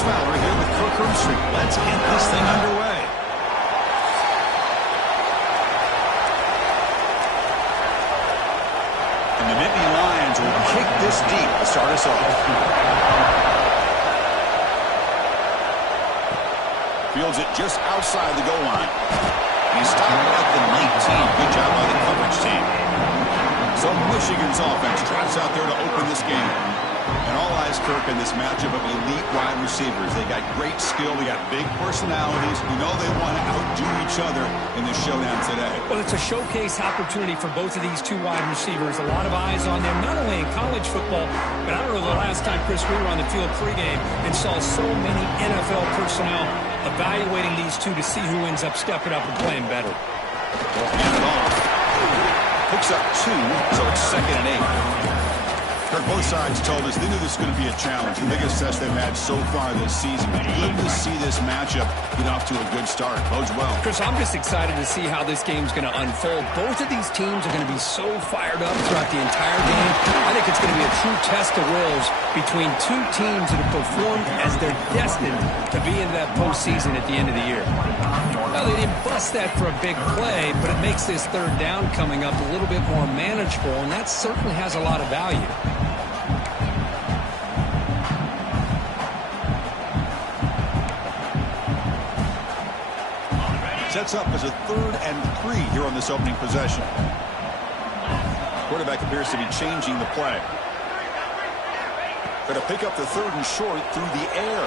Fowler here with Kirk Herbstreit. Let's get this thing underway. And the Nittany Lions will kick this deep to start us off. Fields it just outside the goal line. He's stopped at the 19. Good job by the coverage team. So Michigan's offense trots out there to open this game. And all eyes, Kirk, in this matchup of elite wide receivers. They got great skill. They got big personalities. You know they want to outdo each other in this showdown today. Well, it's a showcase opportunity for both of these two wide receivers. A lot of eyes on them, not only in college football, but I don't know the last time, Chris, we were on the field pregame and saw so many NFL personnel evaluating these two to see who ends up stepping up and playing better. Hand it off. Picks up 2, so it's 2nd and 8. Kirk, both sides told us they knew this was going to be a challenge. The biggest test they've had so far this season. Good to see this matchup get off to a good start. Bodes well. Chris, I'm just excited to see how this game's going to unfold. Both of these teams are going to be so fired up throughout the entire game. I think it's going to be a true test of wills between two teams that have performed as they're destined to be in that postseason at the end of the year. Well, they didn't bust that for a big play, but it makes this 3rd down coming up a little bit more manageable, and that certainly has a lot of value. Sets up as a 3rd and 3 here on this opening possession. Quarterback appears to be changing the play. Going to pick up the 3rd and short through the air.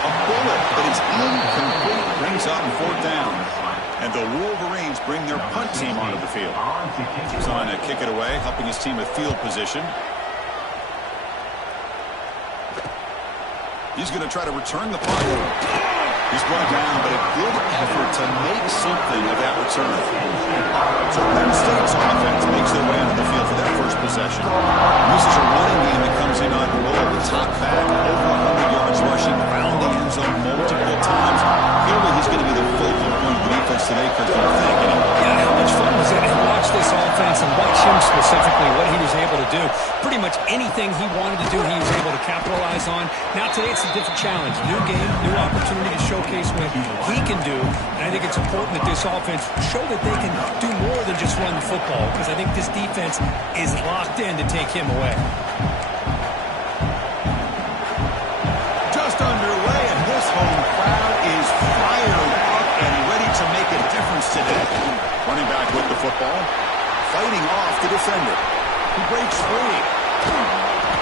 A bullet, but it's incomplete. Brings up 4th down. And the Wolverines bring their punt team onto the field. He's on to kick it away, helping his team with field position. He's going to try to return the punt. He's brought down, but a good effort to make something of that return. So Penn State's offense makes their way onto the field for their first possession. This is a running game that comes in on a roll. The top back, over 100 yards rushing, found the end zone multiple times. Clearly, he's going to be the focal point of the defense today, Kirk. Yeah, how much fun was it? And watch this offense and watch him specifically, what he was able to do. Pretty much anything he wanted to do, he was able to capitalize on. Now today, it's a different challenge. New game, new opportunity to showcase what he can do. And I think it's important that this offense show that they can do more than just run the football, because I think this defense is locked in to take him away. Just underway, and this home crowd is fired up and ready to make a difference today. Running back with the football, fighting off the defender. He breaks free.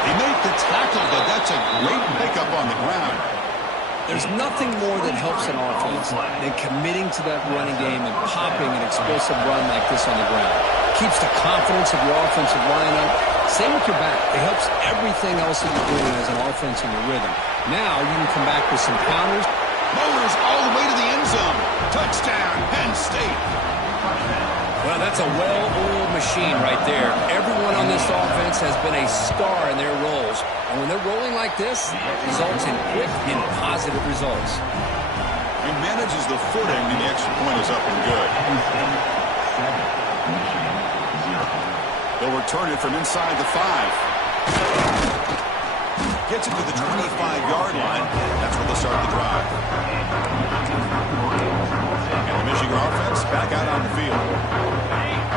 He made the tackle, but that's a great pickup on the ground. There's nothing more that helps an offense than committing to that running game and popping an explosive run like this on the ground. Keeps the confidence of your offensive lineup. Same with your back. It helps everything else that you're doing as an offense in your rhythm. Now you can come back with some counters. Motors all the way to the end zone. Touchdown, Penn State. Well, that's a well-oiled machine right there. Everyone on this offense has been a star in their roles. And when they're rolling like this, it results in quick and positive results. He manages the footing, and the extra point is up and good. They'll return it from inside the 5. Gets it to the 25-yard line. That's where they'll start the drive. And the Michigan offense back out on the field.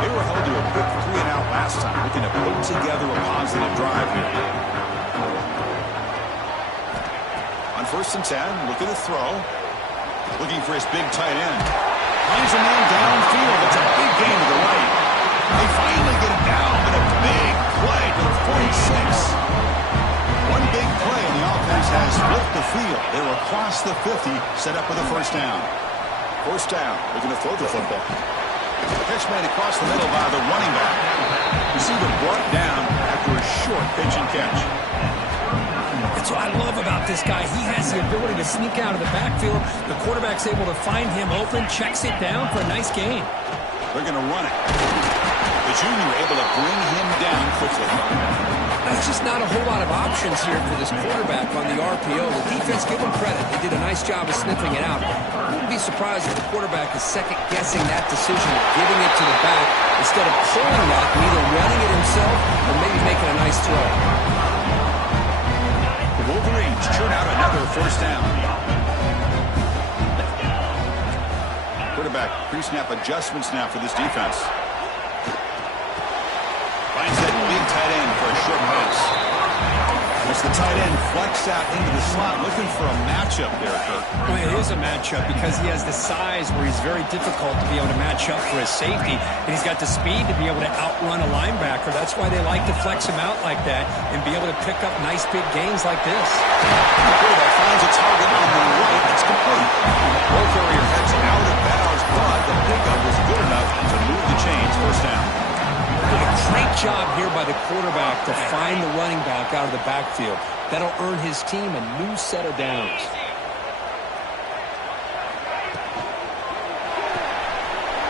They were held to a quick 3-and-out last time, looking to put together a positive drive here. On 1st and 10, looking to throw. Looking for his big tight end. Finds a man downfield. It's a big gain to the right. They finally get him down, but a big play to the 46. One big play, and the offense has flipped the field. They're across the 50, set up with a 1st down. 1st down, looking to throw the football. Pitch made across the middle by the running back. Receiver brought down after a short pitch and catch. That's what I love about this guy. He has the ability to sneak out of the backfield. The quarterback's able to find him open, checks it down for a nice gain. They're going to run it. The junior able to bring him down quickly. There's just not a whole lot of options here for this quarterback on the RPO. The defense, give them credit. They did a nice job of sniffing it out. I wouldn't be surprised if the quarterback is second-guessing that decision of giving it to the back instead of pulling that and either running it himself or maybe making a nice throw. The Wolverines churn out another another first down. Quarterback pre-snap adjustments now for this defense. Finds that big tight end for a short pass. As the tight end flex out into the slot, looking for a matchup there, Kirk. Well, it is a matchup because he has the size where he's very difficult to be able to match up for his safety, and he's got the speed to be able to outrun a linebacker. That's why they like to flex him out like that and be able to pick up nice big gains like this. The quarterback finds a target on the right. It's complete. Ball carrier heads out of bounds, but the pickup was good enough to move the chains. First down. A great job here by the quarterback to find the running back out of the backfield. That'll earn his team a new set of downs.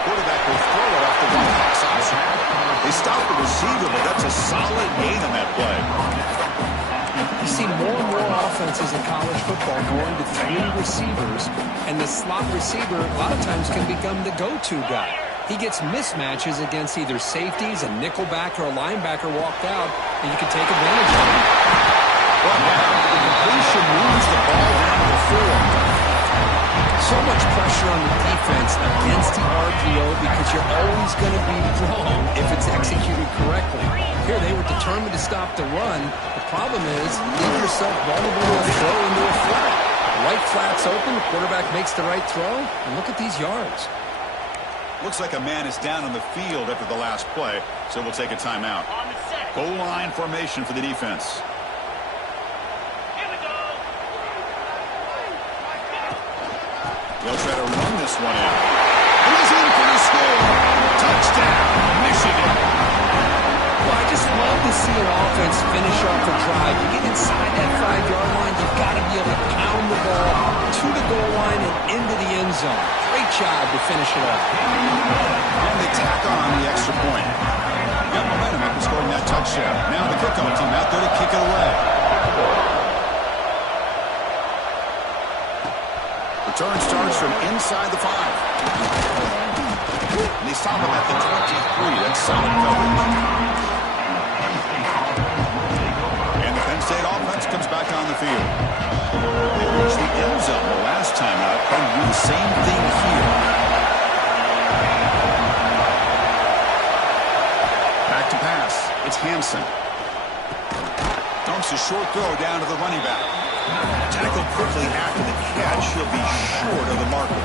Quarterback will throw it off the one pass option. They stop the receiver, but that's a solid gain on that play. You see more and more offenses in college football going to 3 receivers, and the slot receiver a lot of times can become the go-to guy. He gets mismatches against either safeties, a nickelback, or a linebacker walked out, and you can take advantage of it. But now the completion moves the ball down to 4. So much pressure on the defense against the RPO because you're always going to be wrong if it's executed correctly. Here they were determined to stop the run. The problem is you leave yourself vulnerable to a throw into a flat. Right flat's open, the quarterback makes the right throw, and look at these yards. Looks like a man is down on the field after the last play, so we'll take a timeout. Goal line formation for the defense. They'll try to run this one in. He's in for the score. Touchdown, Michigan. Well, I just love to see an offense finish off a drive. You get inside that 5-yard line, you've got to be able to pound the ball to the goal line and into the end zone. Great job to finish it off. And they tack on the extra point. Got momentum after scoring that touchdown. Now the kickoff team out there to kick it away. Return starts from inside the 5. And they stop him at the 23. That's solid coverage. And the Penn State offense comes back on the field. They reached the end zone the last time out. And do the same thing here. Back to pass. It's Hansen. Dumps a short throw down to the running back. Tackled quickly after the catch. He'll be short of the marker.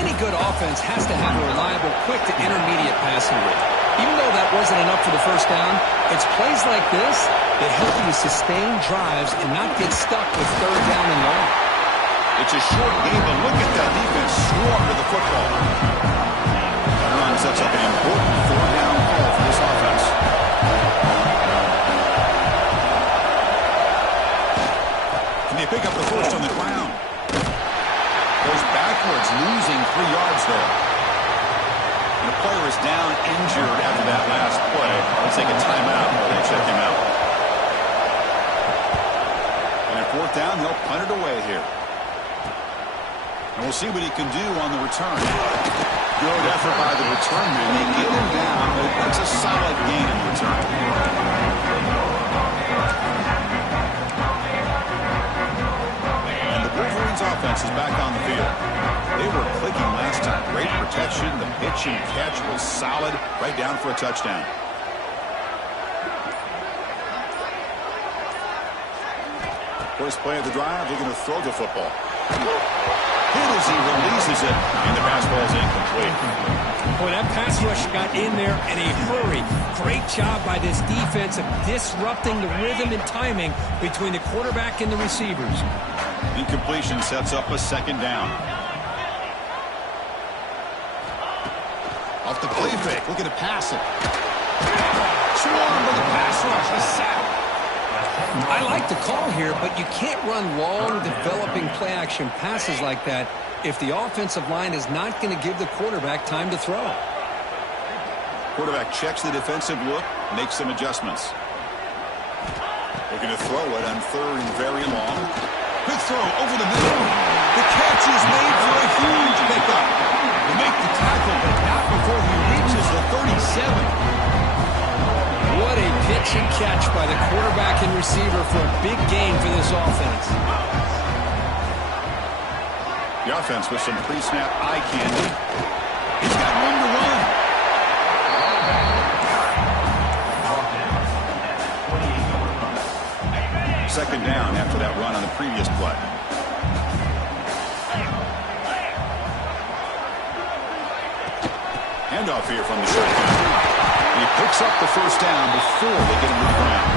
Any good offense has to have a reliable, quick to intermediate passing rate. Even though that wasn't enough for the first down, it's plays like this that help you to sustain drives and not get stuck with 3rd down and long. It's a short game, but look at that defense swarm to the football. That run sets up an important 4th-down call for this offense. Can they pick up the first on the ground? Goes backwards, losing 3 yards there. And the player is down injured after that last play. Let's take a timeout while they check him out. And at 4th down, they'll punt it away here. And we'll see what he can do on the return. Good effort by the return man. They get him down, but that's a solid gain in return. And the Wolverines offense is back on the field. They were clicking last time. Great protection. The pitch and catch was solid. Right down for a touchdown. First play of the drive, they're going to throw the football. Hit as he releases it, and the pass ball is incomplete. Boy, that pass rush got in there in a hurry. Great job by this defense of disrupting the rhythm and timing between the quarterback and the receivers. Incompletion sets up a 2nd down. Off the play fake, looking to pass it. Swarm with the pass rush, the sack. I like the call here, but you can't run long, developing play-action passes like that if the offensive line is not going to give the quarterback time to throw. Quarterback checks the defensive look, makes some adjustments. Looking to throw it on 3rd and very long. Quick throw over the middle. The catch is made for a huge pickup. They make the tackle, but not before he reaches the 37. What a pitch and catch by the quarterback and receiver for a big gain for this offense. The offense with some pre-snap eye candy. He's got room to run. Second down after that run on the previous play. Handoff here from the shotgun. He picks up the first down before they get him to the ground.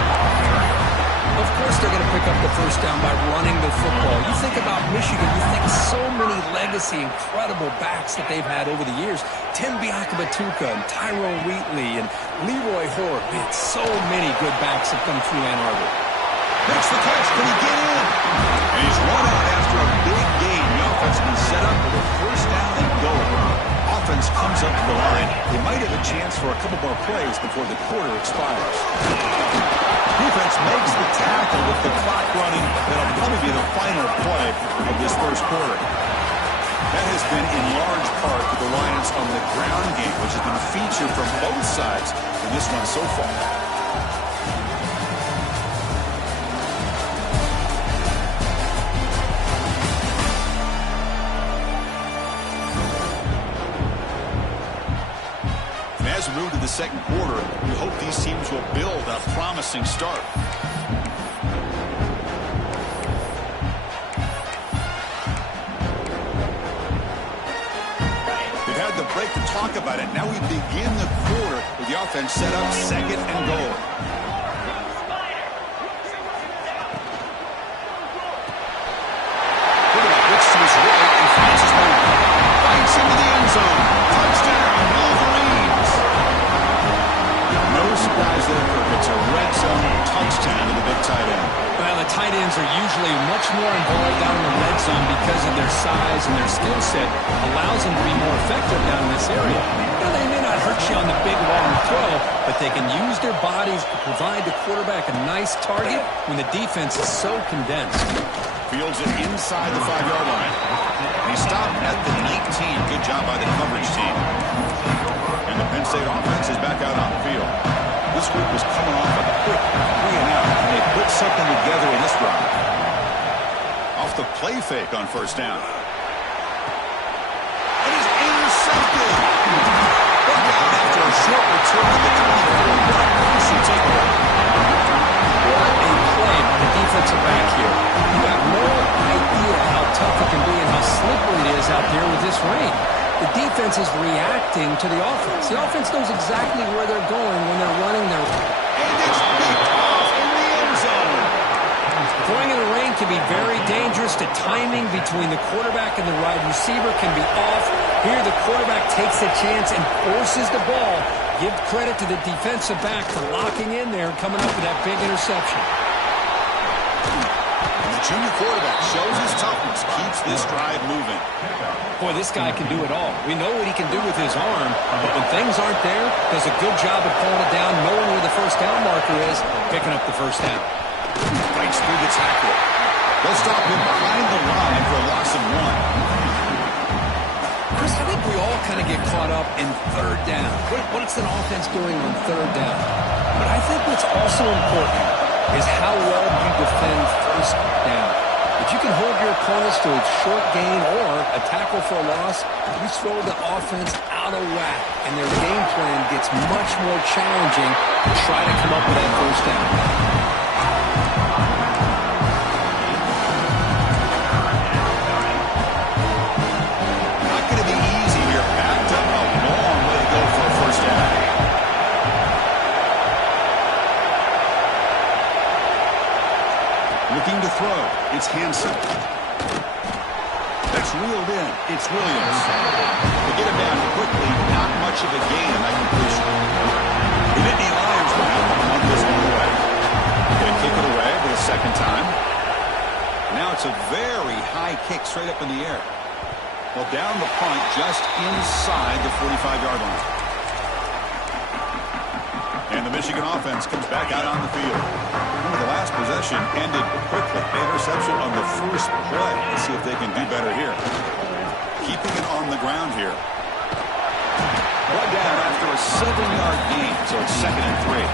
Of course they're going to pick up the first down by running the football. You think about Michigan, you think so many legacy, incredible backs that they've had over the years. Tim Biakabatuka and Tyrone Wheatley and Leroy Horde. Man, so many good backs have come through Ann Arbor. Makes the catch. Can he get in? And he's run out after a big gain. The offense has been set up with a first down and goal. Offense comes up to the line. They might have a chance for a couple more plays before the quarter expires. Defense makes the tackle with the clock running. That'll probably be the final play of this first quarter. That has been in large part the reliance on the ground game, which has been featured from both sides in this one so far. As we move to the second quarter, we hope these teams will build a promising start. They've had the break to talk about it. Now we begin the quarter with the offense set up second and goal. Looks to his right and finds his man. Bites into the end zone. Touchdown, Wolverines. No surprise there, Kirk. It's a red zone touchdown to the big tight end. Well, the tight ends are usually much more involved down in the red zone because of their size and their skill set allows them to be more effective down in this area. Now, they may not hurt you on the big long throw, but they can use their bodies to provide the quarterback a nice target when the defense is so condensed. Fields it inside the 5-yard line. He stopped at the 19. Good job by the coverage team. And the Penn State offense is back out on the field. This group was coming off a quick 3-and-out, and they put something together in this drive. Off the play fake on first down. And he's intercepted. Back out after a short return at the 24. What a play by the defensive back here. You have no idea how tough it can be and how slippery it is out there with this rain. The defense is reacting to the offense. The offense knows exactly where they're going when they're running their... And it's picked off in the end zone. Throwing in the rain can be very dangerous. The timing between the quarterback and the wide receiver can be off. Here the quarterback takes a chance and forces the ball. Give credit to the defensive back for locking in there and coming up with that big interception. The junior quarterback shows his toughness, keeps this drive moving. Boy, this guy can do it all. We know what he can do with his arm, but when things aren't there, does a good job of pulling it down, knowing where the first down marker is, picking up the first down. Breaks through the tackle. They'll stop him behind the line for a loss of 1. Chris, I think we all kind of get caught up in third down. What's an offense doing on third down? But I think what's also important is how well you defend first down. If you can hold your opponents to a short gain or a tackle for a loss, you throw the offense out of whack, and their game plan gets much more challenging to try to come up with that first down. Not going to be easy here. Backed up a long way to go for a first down. Looking to throw. It's Hansen. That's reeled in. It's Williams. They get him down quickly. Not much of a gain in that completion. The Nittany Lions will have to punt this one away. Going to kick it away for the second time. Now it's a very high kick straight up in the air. Well, down the punt just inside the 45-yard line. And the Michigan offense comes back out on the field. Remember, the last possession ended quickly. Interception on the first play. Let's see if they can do better here. Keeping it on the ground here. Brought down after a 7-yard gain, so it's 2nd and 3.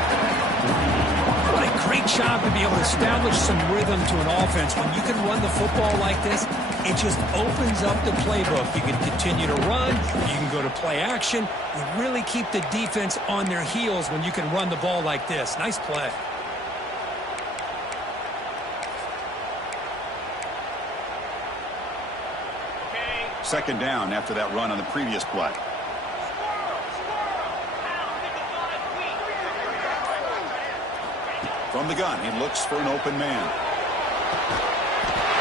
What a great job to be able to establish some rhythm to an offense. When you can run the football like this, it just opens up the playbook. You can continue to run. You can go to play action. You really keep the defense on their heels when you can run the ball like this. Nice play. Second down after that run on the previous play. From the gun, he looks for an open man.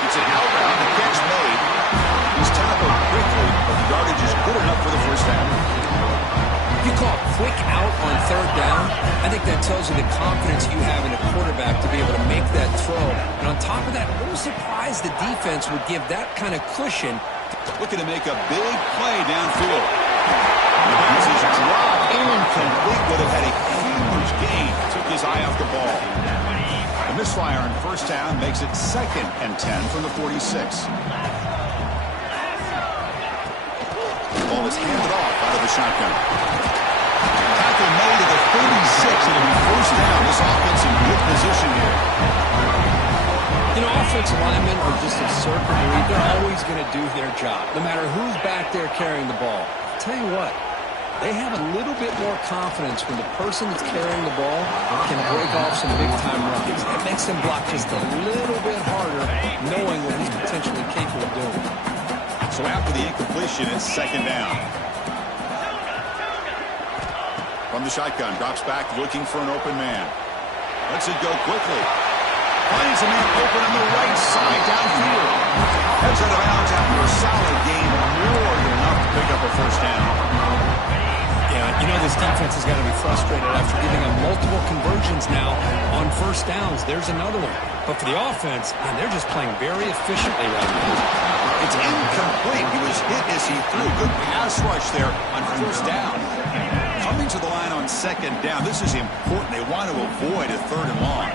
It's an out route, the catch made. He's tackled quickly, but the yardage is good enough for the first down. You call a quick out on third down, I think that tells you the confidence you have in a quarterback to be able to make that throw. And on top of that, a little surprised the defense would give that kind of cushion. Looking to make a big play downfield. The pass is dropped incomplete. Would have had a huge gain. Took his eye off the ball. The misfire on first down makes it 2nd and 10 from the 46. The ball is handed off out of the shotgun. Tackle made at the 36. It'll be first down. This offense in good position here. You know, offensive linemen are just a circle breed. They're always going to do their job, no matter who's back there carrying the ball. I'll tell you what, they have a little bit more confidence when the person that's carrying the ball can break off some big-time runs. That makes them block just a little bit harder, knowing what he's potentially capable of doing. So after the incompletion, it's 2nd down. From the shotgun, drops back looking for an open man. Lets it go quickly. Finds a man open on the right side downfield. Heads out of bounds after a solid game, more than enough to pick up a first down. Yeah, you know this defense has got to be frustrated after giving them multiple conversions now on first downs. There's another one. But for the offense, man, they're just playing very efficiently right now. It's incomplete. He was hit as he threw. Good pass rush there on first down. Coming to the line on 2nd down. This is important. They want to avoid a 3rd and long.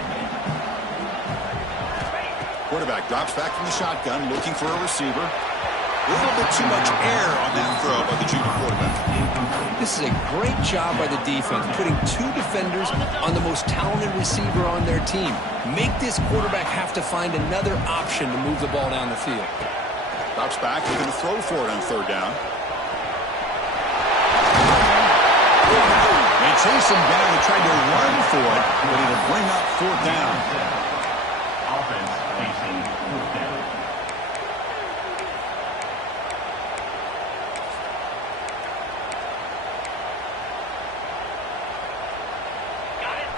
Quarterback drops back from the shotgun, looking for a receiver. A little bit too much air on that throw by the junior quarterback. This is a great job by the defense, putting 2 defenders on the most talented receiver on their team. Make this quarterback have to find another option to move the ball down the field. Drops back, looking to throw for it on 3rd down. They chase him down and tried to run for it, but it'll bring up 4th down. Offense facing 4th down.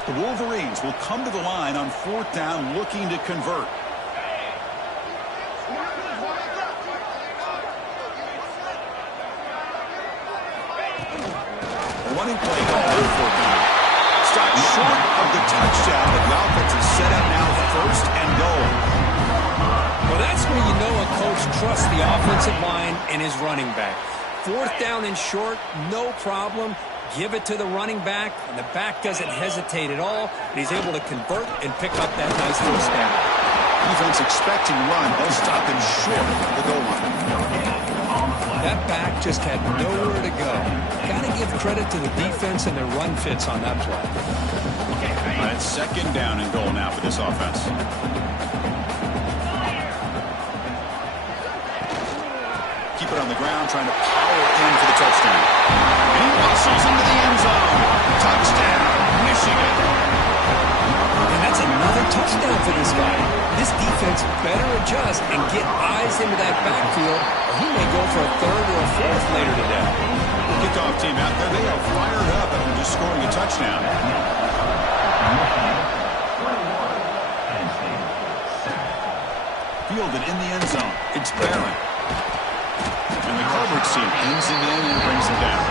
The Wolverines will come to the line on 4th down looking to convert. A running play call on 4th down. Stopped short of the touchdown, but the offense is set up now 1st and goal. Well, that's where you know a coach trusts the offensive line and his running back. 4th down and short, no problem. Give it to the running back, and the back doesn't hesitate at all. And he's able to convert and pick up that nice first down. Defense expecting run. They'll stop him short of the goal line. That back just had nowhere to go. Got to give credit to the defense and their run fits on that play. All right, 2nd down and goal now for this offense. Keep it on the ground, trying to power in for the touchdown. And he muscles into the end zone. Touchdown, Michigan. And that's another touchdown for this guy. This defense better adjust and get eyes into that backfield, or he may go for a 3rd or a 4th later today. Kickoff team out there, they are fired up after just scoring a touchdown. Fielded in the end zone. It's Barron. And the coverage team pins him in and brings him down.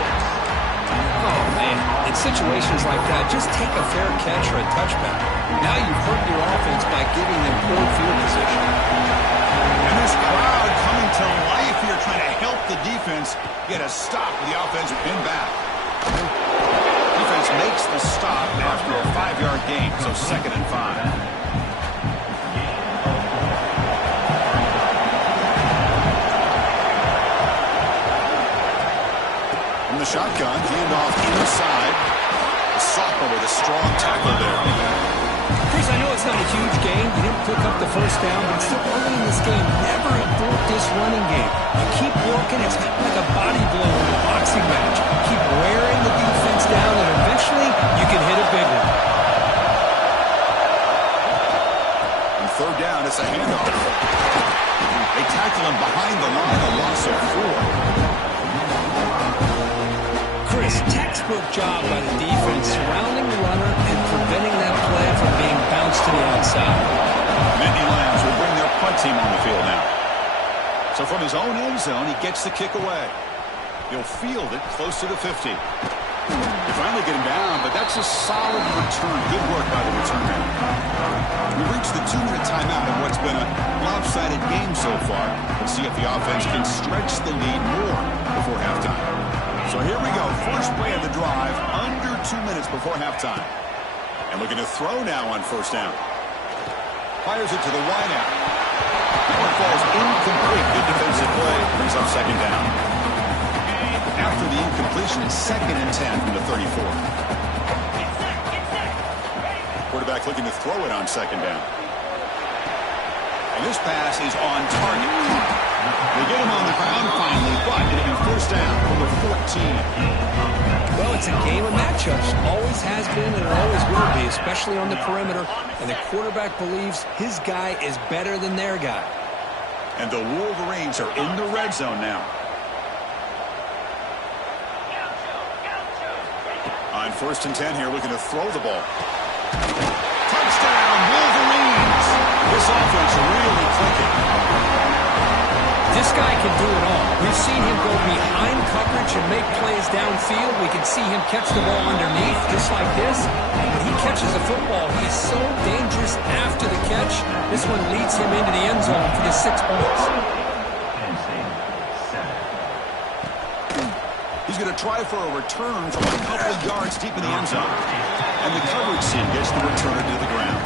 Oh, man. In situations like that, just take a fair catch or a touchback. Now you've hurt your offense by giving them poor field position. And this crowd coming to life here, trying to help the defense get a stop with the offense pin back. Defense makes the stop after a 5-yard gain, so 2nd and 5. The shotgun, handoff inside. The sophomore with a strong tackle there. Chris, I know it's not a huge game. You didn't pick up the first down, but still early in this game, never very important, this running game. You keep working, it's kind of like a body blow in a boxing match. Keep wearing the defense down, and eventually you can hit a big one. On third down, it's a handoff. They tackle him behind the line, a loss of 4. Chris, textbook job by the defense, surrounding the runner and preventing that play from being bounced to the outside. Nittany Lions will bring their punt team on the field now. So from his own end zone, he gets the kick away. He'll field it close to the 50. They finally get him down, but that's a solid return. Good work by the return man. We've reached the 2-minute timeout in what's been a lopsided game so far. Let's see if the offense can stretch the lead more before halftime. So here we go. First play of the drive, under 2 minutes before halftime. And looking to throw now on first down. Fires it to the wideout. One falls incomplete. Good defensive play. Brings up second down. After the incompletion, it's 2nd and 10 from the 34. Quarterback looking to throw it on second down. And this pass is on target. They get him on the ground finally, but it'll be first down from the 14. Well, it's a game of matchups. Always has been and it always will be, especially on the perimeter. And the quarterback believes his guy is better than their guy. And the Wolverines are in the red zone now. On 1st and 10 here, looking to throw the ball. Touchdown, Wolverines! This offense really clicking. This guy can do it all. We've seen him go behind coverage and make plays downfield. We can see him catch the ball underneath, just like this. When he catches the football, he's so dangerous after the catch. This one leads him into the end zone for the 6 points. He's going to try for a return from a couple of yards deep in the end zone. And the coverage team gets the returner to the ground.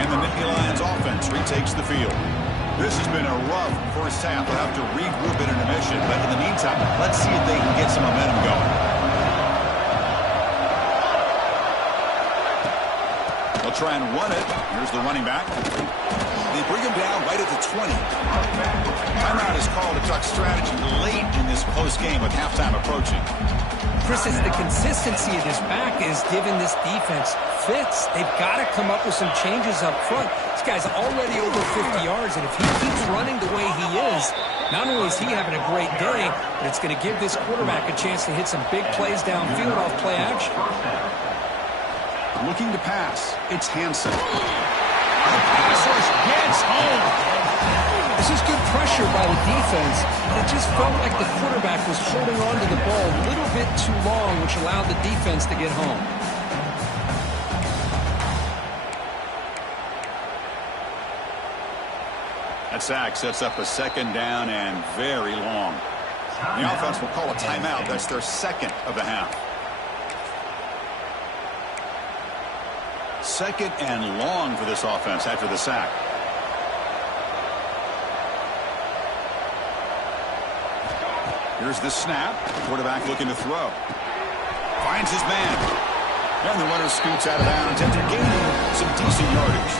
And the Nittany Lions offense retakes the field. This has been a rough first half. They'll have to regroup in intermission. But in the meantime, let's see if they can get some momentum going. They'll try and run it. Here's the running back. They bring him down right at the 20. Timeout is called to talk strategy late in this postgame with halftime approaching. Chris, it's the consistency of this back is giving this defense fits. They've got to come up with some changes up front. This guy's already over 50 yards, and if he keeps running the way he is, not only is he having a great day, but it's going to give this quarterback a chance to hit some big plays downfield off play action. Looking to pass. It's Hansen. The pass rush gets home. This is good pressure by the defense. It just felt like the quarterback was holding on to the ball a little bit too long, which allowed the defense to get home. That sack sets up a second down and very long. The offense will call a timeout. That's their second of the half. Second and long for this offense after the sack. Here's the snap. Quarterback looking to throw. Finds his man. And the runner scoots out of bounds after gaining some decent yardage.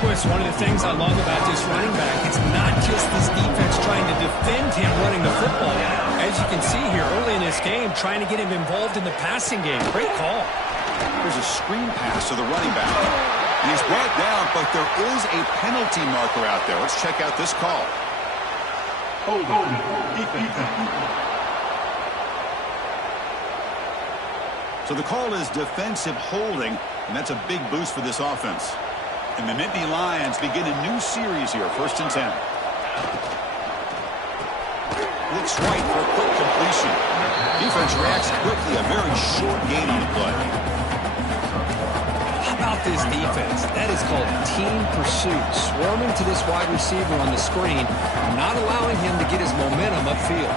Well, it's one of the things I love about this running back. It's not just this defense trying to defend him running the football. As you can see here early in this game, trying to get him involved in the passing game. Great call. There's a screen pass to the running back. He's brought down, but there is a penalty marker out there. Let's check out this call. So the call is defensive holding, and that's a big boost for this offense. And the Nittany Lions begin a new series here, 1st and 10. Looks right for a quick completion. Defense reacts quickly, a very short gain on the play. How about this defense? That is called team pursuit. Swarming to this wide receiver on the screen, not allowing him to get his momentum upfield.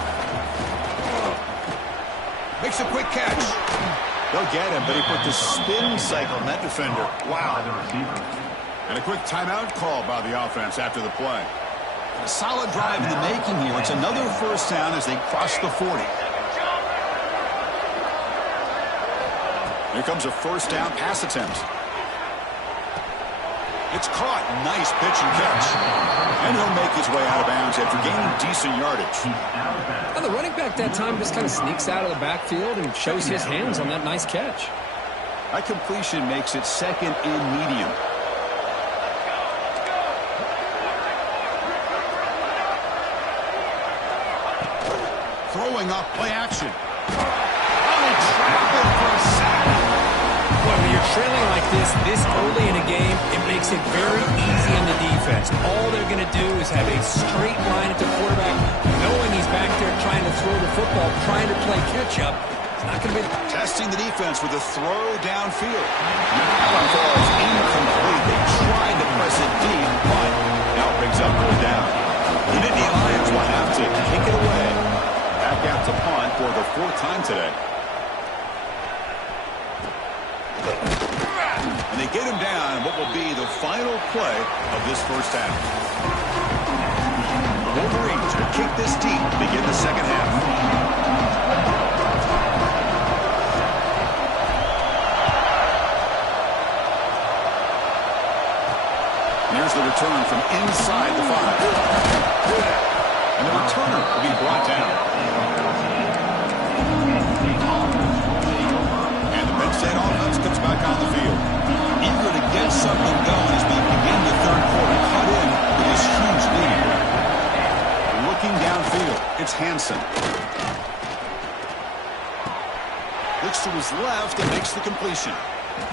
Makes a quick catch. They'll get him, but he put the spin cycle on that defender. Wow. And a quick timeout call by the offense after the play. A solid drive in the making here. It's another first down as they cross the 40. Here comes a first down pass attempt. It's caught. Nice pitch and catch. And he'll make his way out of bounds after gaining decent yardage. Well, the running back that time just kind of sneaks out of the backfield and shows his hands on that nice catch. That completion makes it second and medium. Throwing up play action. Oh, trapping for a sack. Well, when you're trailing like this early in a game, it makes it very easy on the defense. All they're going to do is have a straight line at the quarterback, knowing he's back there trying to throw the football, trying to play catch-up. It's not going to be... Testing the defense with a throw downfield. That falls incomplete. They tried to press it deep, but now it brings up third down. The Nittany Lions will have to kick it away. Back out to punt for the fourth time today. And they get him down in what will be the final play of this first half. Wolverines will kick this deep to begin the second half. And here's the return from inside the 5. And the returner will be brought down. And the Penn State offense comes back on the field. Eager to get something going as we begin the third quarter. Cut in with this huge lead. Looking downfield, it's Hansen. Looks to his left and makes the completion.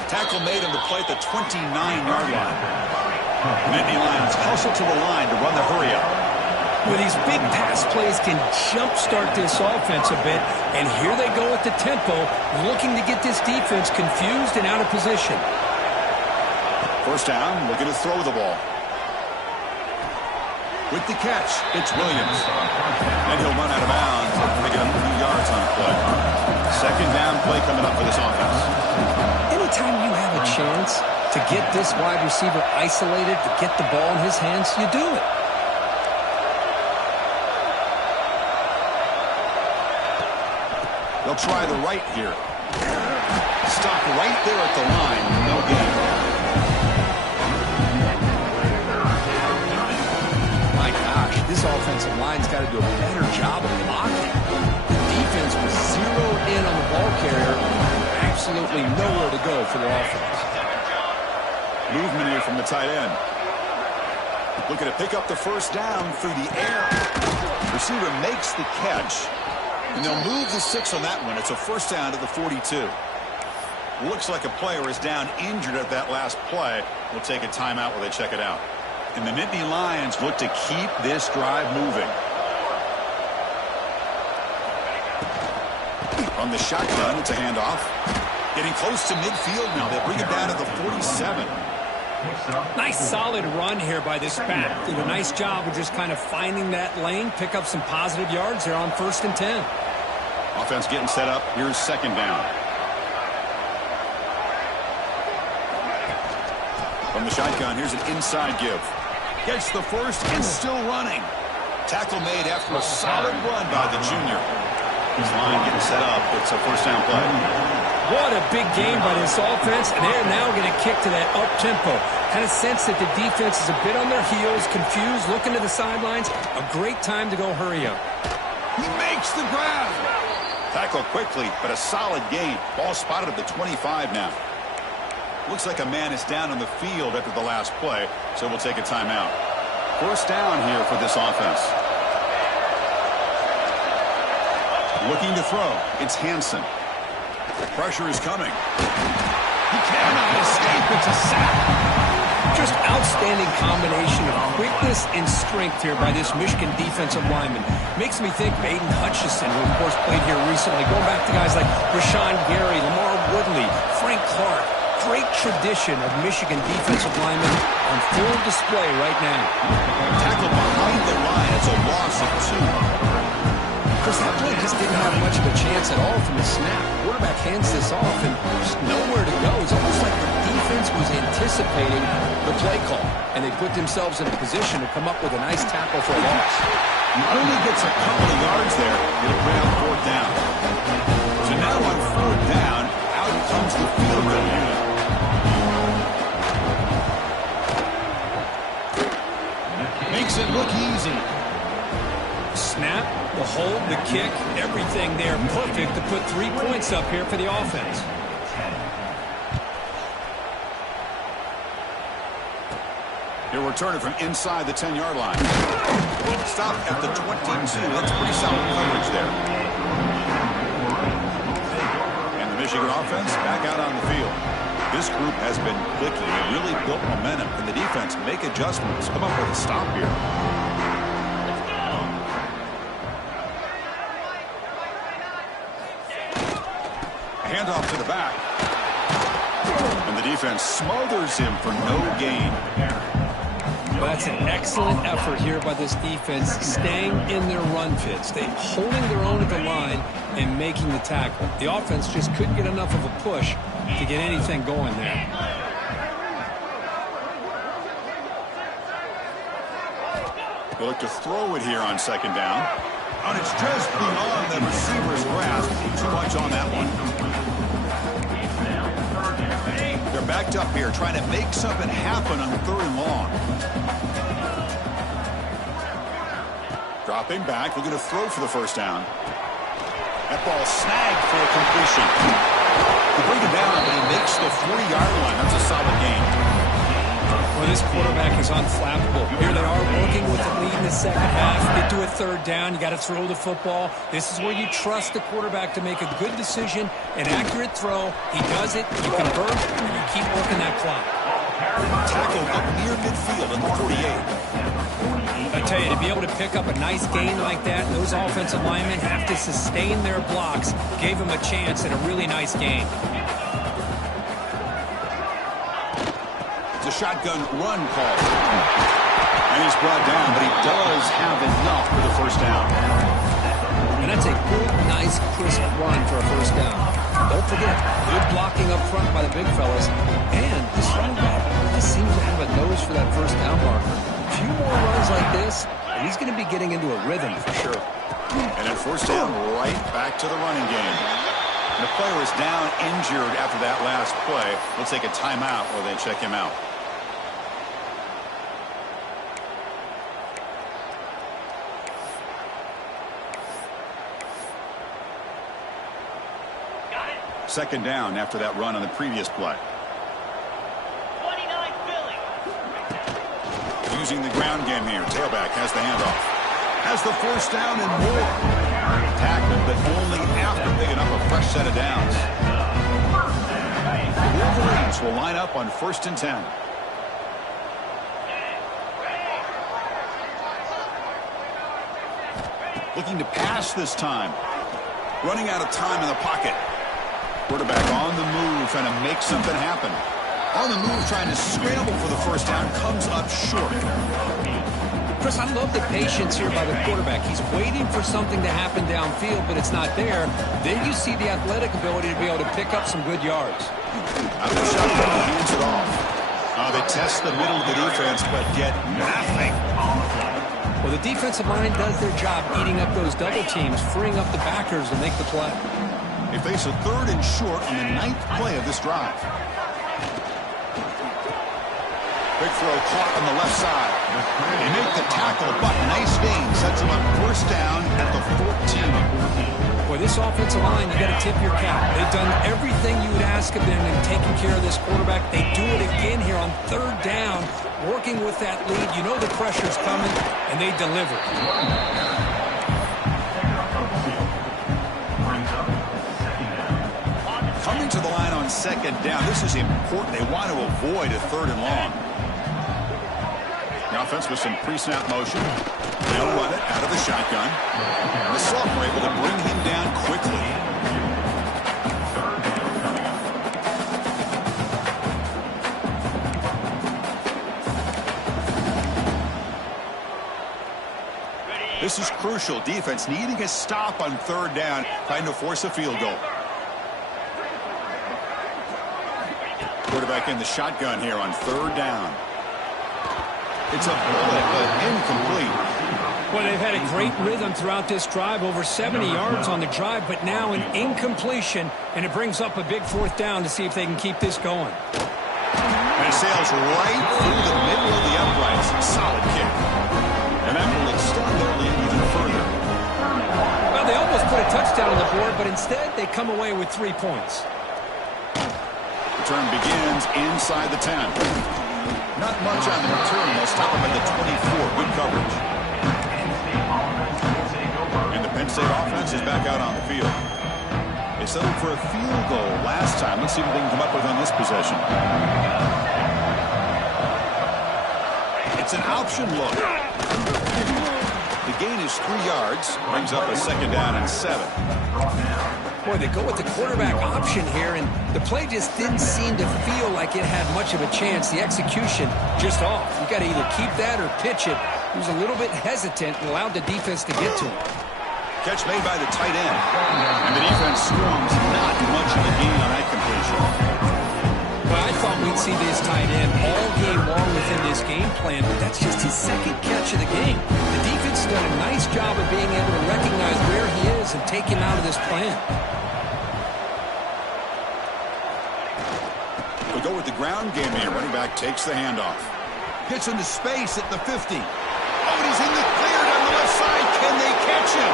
Tackle made on the play at the 29-yard line. Nittany Lions hustle to the line to run the hurry-up. Well, these big pass plays can jumpstart this offense a bit, and here they go at the tempo, looking to get this defense confused and out of position. First down, looking to throw the ball. With the catch, it's Williams. And he'll run out of bounds after picking up a few yards on the play. Second down play coming up for this offense. Anytime you have a chance to get this wide receiver isolated, to get the ball in his hands, you do it. They'll try the right here. Stop right there at the line. No gain. My gosh, this offensive line's got to do a better job of blocking. The defense was zeroed in on the ball carrier. Absolutely nowhere to go for the offense. Movement here from the tight end. Looking to pick up the first down through the air. Receiver makes the catch. And they'll move the 6 on that one. It's a first down to the 42. Looks like a player is down injured at that last play. We'll take a timeout while they check it out. And the Nittany Lions look to keep this drive moving. From the shotgun, it's a handoff. Getting close to midfield now. They'll bring it down to the 47. Nice solid run here by this back. Did a nice job of just kind of finding that lane, pick up some positive yards there on 1st and 10. Offense getting set up. Here's second down. From the shotgun, here's an inside give. Gets the first and still running. Tackle made after a solid run by the junior. His line getting set up. It's a first down play. What a big game by this offense, and they're now going to kick to that up-tempo. Kind of sense that the defense is a bit on their heels, confused, looking to the sidelines. A great time to go hurry up. He makes the grab. Tackle quickly, but a solid gain. Ball spotted at the 25 now. Looks like a man is down on the field after the last play, so we'll take a timeout. First down here for this offense. Looking to throw. It's Hansen. Pressure is coming. He cannot escape. It's a sack. Just outstanding combination of quickness and strength here by this Michigan defensive lineman. Makes me think of Aiden Hutchinson, who of course played here recently. Going back to guys like Rashawn Gary, Lamar Woodley, Frank Clark. Great tradition of Michigan defensive linemen on full display right now. Tackle behind the line. It's a loss of 2. Because that play just didn't have much of a chance at all from the snap. Quarterback hands this off and just nowhere to go. It's almost like the defense was anticipating the play call, and they put themselves in a position to come up with a nice tackle for a loss. He only gets a couple of yards there. It'll bring up fourth down. So now on fourth down, out comes the field goal unit. makes it look easy. Snap, the hold, the kick, everything there perfect to put 3 points up here for the offense. He'll return it from inside the 10-yard line. Stop at the 22. That's pretty solid coverage there. And the Michigan offense back out on the field. This group has been clicking. They really built momentum. Can the defense make adjustments? Come up with a stop here. Handoff to the back. And the defense smothers him for no gain. Well, that's an excellent effort here by this defense, staying in their run fits. They're holding their own at the line and making the tackle. The offense just couldn't get enough of a push to get anything going there. They look to throw it here on second down. And it's just beyond the receiver's grasp. Too much on that one. They're backed up here trying to make something happen on 3rd and long. Dropping back, looking to throw for the first down. That ball snagged for a completion. They bring it down, but he makes the 40-yard line. That's a solid gain. Well, this quarterback is unflappable. Here they are working with the lead in the second half. Get to a 3rd down. You got to throw the football. This is where you trust the quarterback to make a good decision, an accurate throw. He does it, you convert, and you keep working that clock. Tackled up near midfield in the 48. I tell you, to be able to pick up a nice gain like that, those offensive linemen have to sustain their blocks. Gave him a chance at a really nice game. It's a shotgun run call. And he's brought down, but he does have enough for the first down. And that's a good, nice, crisp run for a first down. Don't forget, good blocking up front by the big fellas. And this running back just seems to have a nose for that first down marker. A few more runs like this, and he's going to be getting into a rhythm for sure. And then first down, right back to the running game. And the player is down injured after that last play. We'll take a timeout while they check him out. Second down after that run on the previous play. 29 Philly. Using the ground game here. Tailback has the handoff. Has the first down and more. Tackled, but only after picking up a fresh set of downs. The Wolverines will line up on 1st and 10. Looking to pass this time. Running out of time in the pocket. Quarterback on the move, trying to make something happen. On the move, trying to scramble for the first down, comes up short. Chris, I love the patience here by the quarterback. He's waiting for something to happen downfield, but it's not there. Then you see the athletic ability to be able to pick up some good yards. Out of the shotgun, he hands it off. They test the middle of the defense, but get nothing. Well, the defensive line does their job eating up those double teams, freeing up the backers to make the play. They face a 3rd and short on the 9th play of this drive. Big throw caught on the left side. They make the tackle, but nice gain. Sets them up first down at the 14. Boy, this offensive line, you got to tip your cap. They've done everything you would ask of them in taking care of this quarterback. They do it again here on 3rd down, working with that lead. You know the pressure's coming, and they deliver. Coming to the line on second down. This is important. They want to avoid a 3rd and long. The offense with some pre-snap motion. They'll run it out of the shotgun. The Soft were able to bring him down quickly. This is crucial. Defense needing a stop on 3rd down, trying to force a field goal. Quarterback in the shotgun here on 3rd down. It's a bullet, but incomplete. Well, they've had a great rhythm throughout this drive, over 70 yards on the drive, but now an incompletion, and it brings up a big 4th down to see if they can keep this going. And it sails right through the middle of the uprights. Solid kick. but instead they come away with 3 points. Return begins inside the 10. Not much on the return. They'll stop him at the 24. Good coverage. And the Penn State offense is back out on the field. They settled for a field goal last time. Let's see what they can come up with on this possession. It's an option look. The gain is 3 yards. Brings up a 2nd down and 7. Boy, they go with the quarterback option here, and the play just didn't seem to feel like it had much of a chance. The execution just off. You got to either keep that or pitch it. He was a little bit hesitant and allowed the defense to get to him. Catch made by the tight end. And the defense storms not much of a gain on that completion. Well, I thought we'd see this tight end all game long within this game plan, but that's just his 2nd catch of the game. The defense has done a nice job of being able to recognize where he is and take him out of this plan. We go with the ground game here. Running back takes the handoff. Gets into space at the 50. Oh, and he's in the clear down the left side. Can they catch him?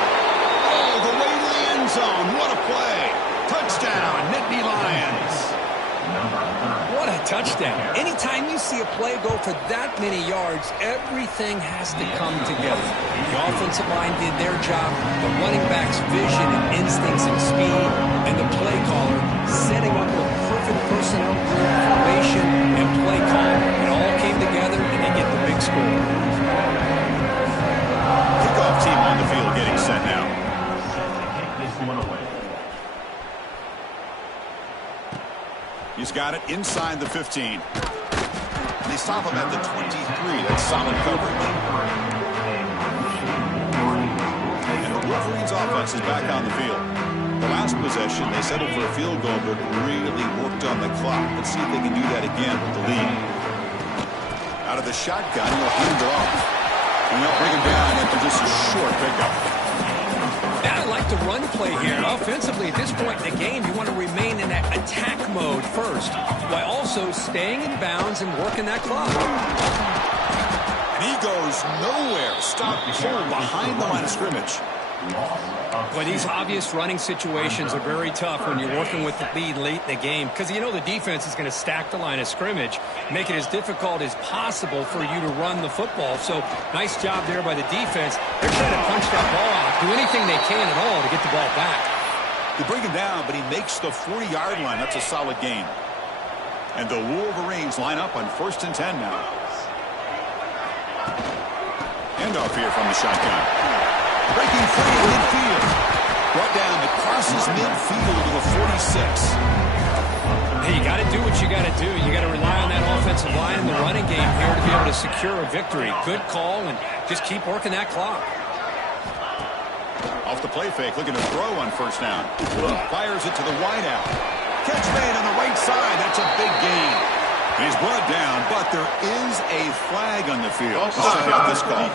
Oh, the way to the end zone. What a play. Touchdown, Nittany Lions. What a touchdown. Anytime you see a play go for that many yards, everything has to come together. The offensive line did their job, the running back's vision and instincts and speed, and the play caller setting up a perfect personnel formation and play call. It all came together, and they get the big score. Kickoff team on the field getting set now. He's got it inside the 15. And they stop him at the 23. That's solid coverage. And the Wolverines offense is back on the field. The last possession, they settled for a field goal, but really worked on the clock. Let's see if they can do that again with the lead. Out of the shotgun, he'll hand it off. And they'll bring him down after just a short pickup. I like the run play here. Offensively, at this point in the game, you want to remain in that attack mode first, while also staying in bounds and working that clock. And he goes nowhere. Stop pull behind the line of scrimmage. Boy, these obvious running situations are very tough when you're working with the lead late in the game, because you know the defense is going to stack the line of scrimmage, make it as difficult as possible for you to run the football. So nice job there by the defense. They're trying to punch that ball out, do anything they can at all to get the ball back. They bring him down, but he makes the 40-yard line. That's a solid gain. And the Wolverines line up on 1st and 10 now. Handoff here from the shotgun. Breaking free in midfield. Brought down crosses midfield to the 46. Hey, you got to do what you got to do. You got to rely on that offensive line in the running game here to be able to secure a victory. Good call, and just keep working that clock. Off the play fake, looking to throw on 1st down. Fires it to the wideout. Catch made on the right side. That's a big gain. He's brought down, but there is a flag on the field. Let's check out this call.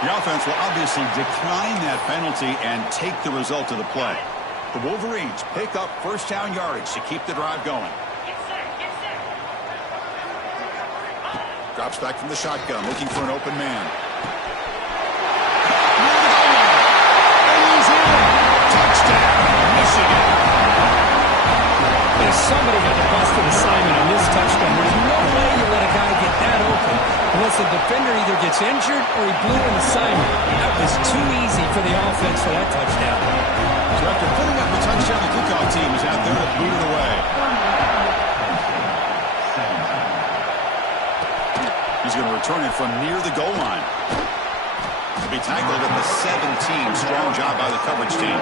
The offense will obviously decline that penalty and take the result of the play. The Wolverines pick up 1st down yardage to keep the drive going. Drops back from the shotgun, looking for an open man. And he's in. Touchdown, Michigan. If somebody had the busted assignment on this touchdown, there's no way you let a guy get that open unless the defender either gets injured or he blew an assignment. That was too easy for the offense for that touchdown. So after putting up the touchdown, the kickoff team is out there to boot it away. He's going to return it from near the goal line. To be tackled at the 17. Strong job by the coverage team.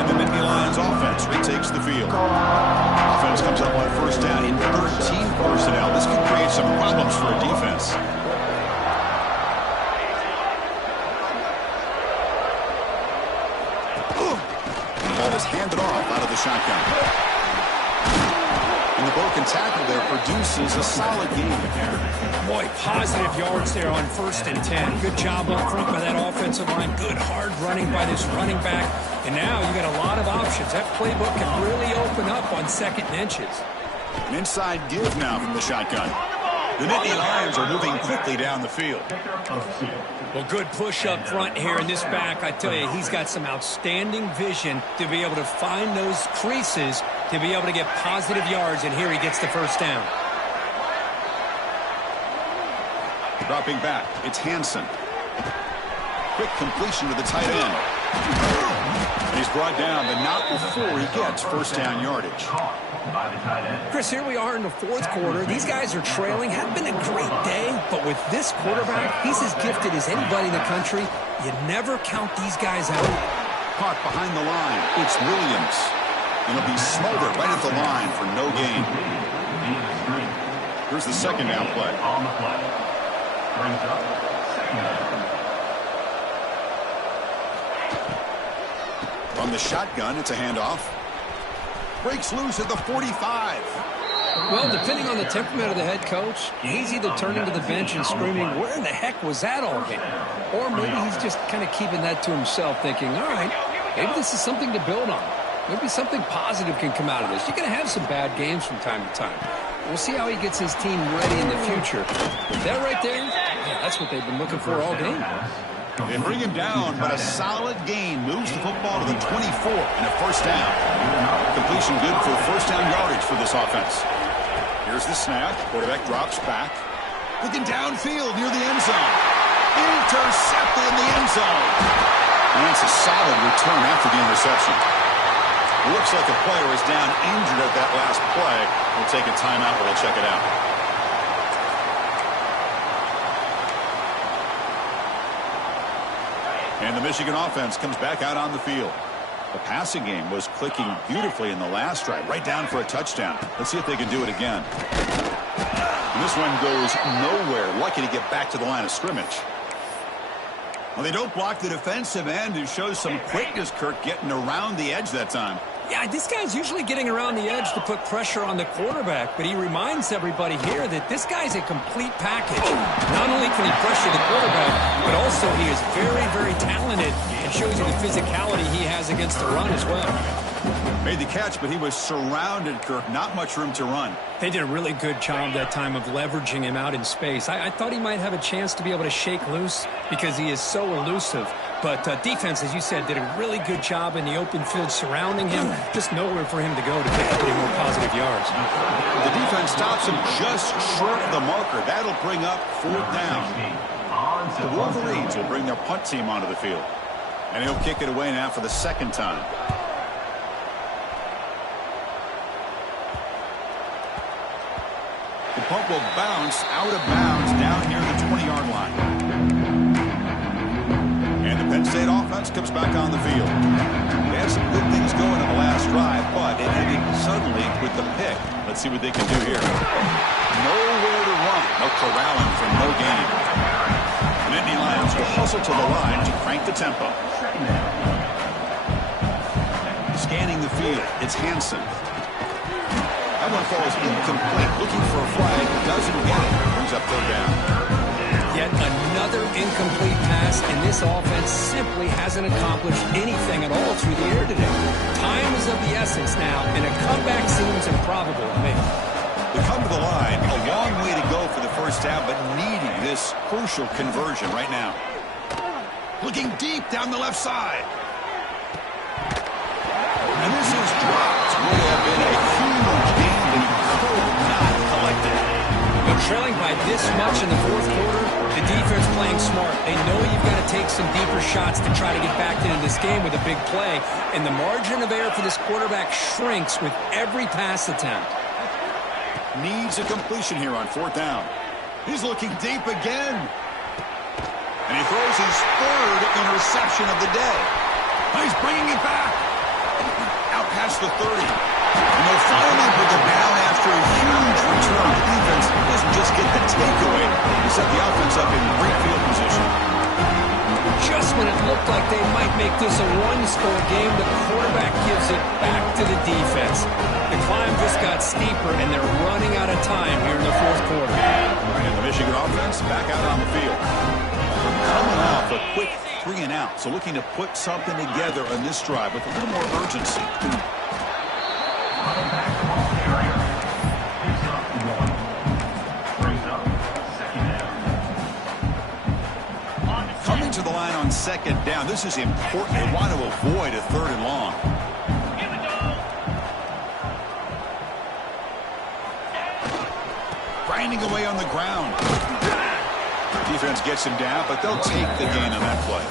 And the Nittany Lions offense retakes the field. Offense comes up on 1st down in 13 personnel. This could create some problems for a defense. The ball is handed off out of the shotgun. And the broken tackle there produces a solid gain. Boy, positive yards there on 1st and 10. Good job up front by that offensive line. Good hard running by this running back. And now you got a lot of options. That playbook can really open up on 2nd and inches. An inside give now from the shotgun. The Nittany Lions are moving quickly down the field. Well, good push up front here in this back. I tell you, he's got some outstanding vision to be able to find those creases to be able to get positive yards, and here he gets the first down. Dropping back, it's Hansen. Quick completion to the tight end. And he's brought down, but not before he gets first down yardage. Chris, here we are in the fourth quarter. These guys are trailing. Hadn't been a great day, but with this quarterback, he's as gifted as anybody in the country. You never count these guys out. Caught behind the line, it's Williams. And he'll be smothered right at the line for no gain. Here's the second down play. On the play. Brings up second down. From the shotgun, it's a handoff. Breaks loose at the 45. Well, depending on the temperament of the head coach, he's either turning to the bench and screaming, where in the heck was that all game? Or maybe he's just kind of keeping that to himself, thinking, all right, maybe this is something to build on. Maybe something positive can come out of this. You're going to have some bad games from time to time. We'll see how he gets his team ready in the future. But that right there, yeah, that's what they've been looking for all game. They bring him down, but a solid gain moves the football to the 24 and a first down. Completion good for first down yardage for this offense. Here's the snap. Quarterback drops back. Looking downfield near the end zone. Intercepted in the end zone. And it's a solid return after the interception. It looks like a player is down injured at that last play. We'll take a timeout while we'll check it out. And the Michigan offense comes back out on the field. The passing game was clicking beautifully in the last drive, right down for a touchdown. Let's see if they can do it again. And this one goes nowhere. Lucky to get back to the line of scrimmage. Well, they don't block the defensive end, who shows some quickness, Kirk, getting around the edge that time. Yeah, this guy's usually getting around the edge to put pressure on the quarterback, but he reminds everybody here that this guy's a complete package. Not only can he pressure the quarterback, but also he is very, very talented and shows you the physicality he has against the run as well. Made the catch, but he was surrounded, Kirk. Not much room to run. They did a really good job that time of leveraging him out in space. I thought he might have a chance to be able to shake loose because he is so elusive. But defense, as you said, did a really good job in the open field surrounding him. Just nowhere for him to go to pick up any more positive yards. The defense stops him just short of the marker. That'll bring up fourth down. The Wolverines will bring their punt team onto the field. And he'll kick it away now for the second time. The punt will bounce out of bounds down near the 20-yard line. And the Penn State offense comes back on the field. They had some good things going in the last drive, but it ended suddenly with the pick. Let's see what they can do here. Nowhere to run. No corralling for no gain. The Nittany Lions will hustle to the line to crank the tempo. Scanning the field, it's Hansen. That one falls incomplete. Looking for a flag. Doesn't get it. Brings up third down. Yet another incomplete pass, and this offense simply hasn't accomplished anything at all through the air today. Time is of the essence now, and a comeback seems improbable to me. They come to the line. A long way to go for the first down, but needing this crucial conversion right now. Looking deep down the left side. And this is dropped. Would have been a huge gain, but he could not collect it. But trailing by this much in the fourth quarter, the defense playing smart. They know you've got to take some deeper shots to try to get back into this game with a big play. And the margin of error for this quarterback shrinks with every pass attempt. Needs a completion here on fourth down. He's looking deep again. And he throws his third interception of the day. He's bringing it back. Out past the 30. And they'll finally bring it down after a huge return. The defense doesn't just get the takeaway. They set the offense up in great field position. Just when it looked like they might make this a one-score game, the quarterback gives it back to the defense. The climb just got steeper, and they're running out of time here in the fourth quarter. And the Michigan offense back out on the field. They're coming off a quick 3 and out, so looking to put something together on this drive with a little more urgency. to the line on second down. This is important. They want to avoid a 3rd and long. Here we go. Grinding away on the ground. Defense gets him down, but they'll take the gain on that play.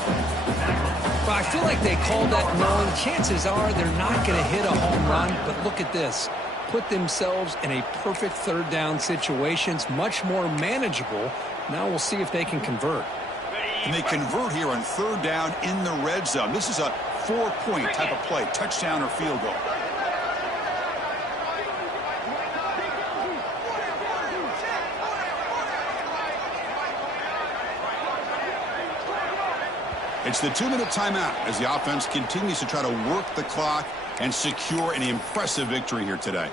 Well, I feel like they called that knowing chances are they're not going to hit a home run, but look at this. Put themselves in a perfect 3rd down situation. It's much more manageable. Now we'll see if they can convert. And they convert here on 3rd down in the red zone. This is a 4-point type of play, touchdown or field goal. It's the 2-minute timeout as the offense continues to try to work the clock and secure an impressive victory here today.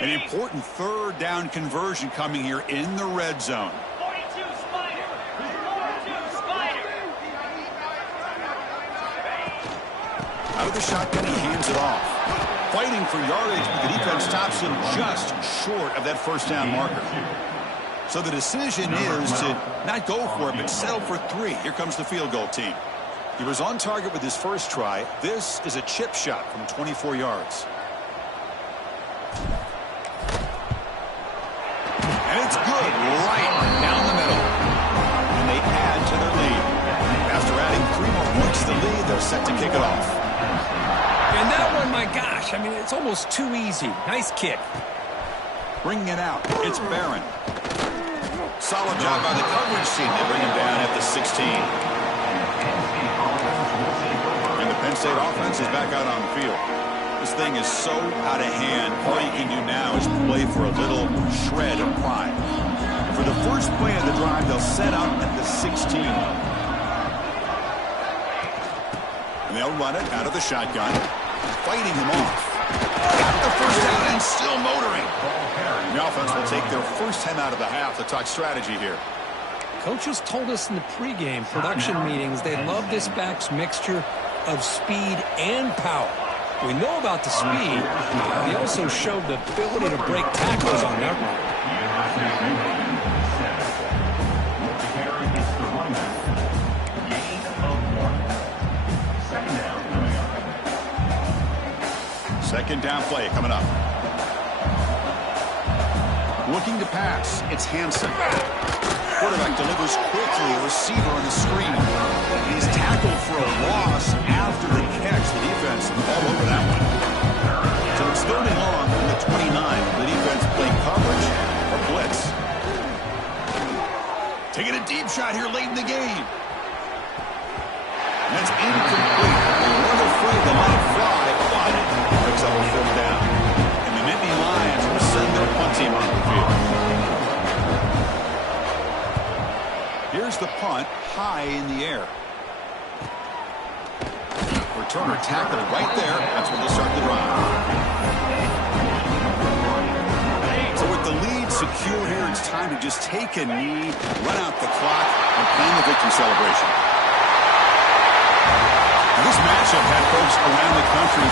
An important 3rd down conversion coming here in the red zone. 42 Spider. 42 Spider. Out of the shotgun, he hands it off. Fighting for yardage, but the defense stops him just short of that 1st down marker. So the decision is to not go for it, but settle for 3. Here comes the field goal team. He was on target with his first try. This is a chip shot from 24 yards. And it's good, right down the middle. And they add to their lead. After adding 3 more points to the lead, they're set to kick it off. And that one, my gosh, I mean, it's almost too easy. Nice kick. Bringing it out, it's Barron. Solid job by the coverage team. They bring him down at the 16. And the Penn State offense is back out on the field. This thing is so out of hand. All you can do now is play for a little shred of pride. For the first play of the drive, they'll set up at the 16. And they'll run it out of the shotgun, fighting him off. Got the 1st down and still motoring. The offense will take their first time out of the half to talk strategy here. Coaches told us in the pregame production meetings they love this back's mixture of speed and power. We know about the speed. They also showed the ability to break tackles on that run. Second down play coming up. Looking to pass. It's Hansen. Quarterback delivers quickly. A receiver on the screen. He's tackled for a loss after the catch. The defense all over that one. So it's 3rd and long from the 29. The defense playing coverage or blitz. Taking a deep shot here late in the game. And that's incomplete. They weren't afraid to let it fly, but it picks up a 4th down. And the Nittany Lions will send their punt team on the field. Here's the punt, high in the air. Returner tackled right there. That's when they start the drive. So with the lead secure here, it's time to just take a knee, run out the clock, and plan the victory celebration. This matchup had folks around the country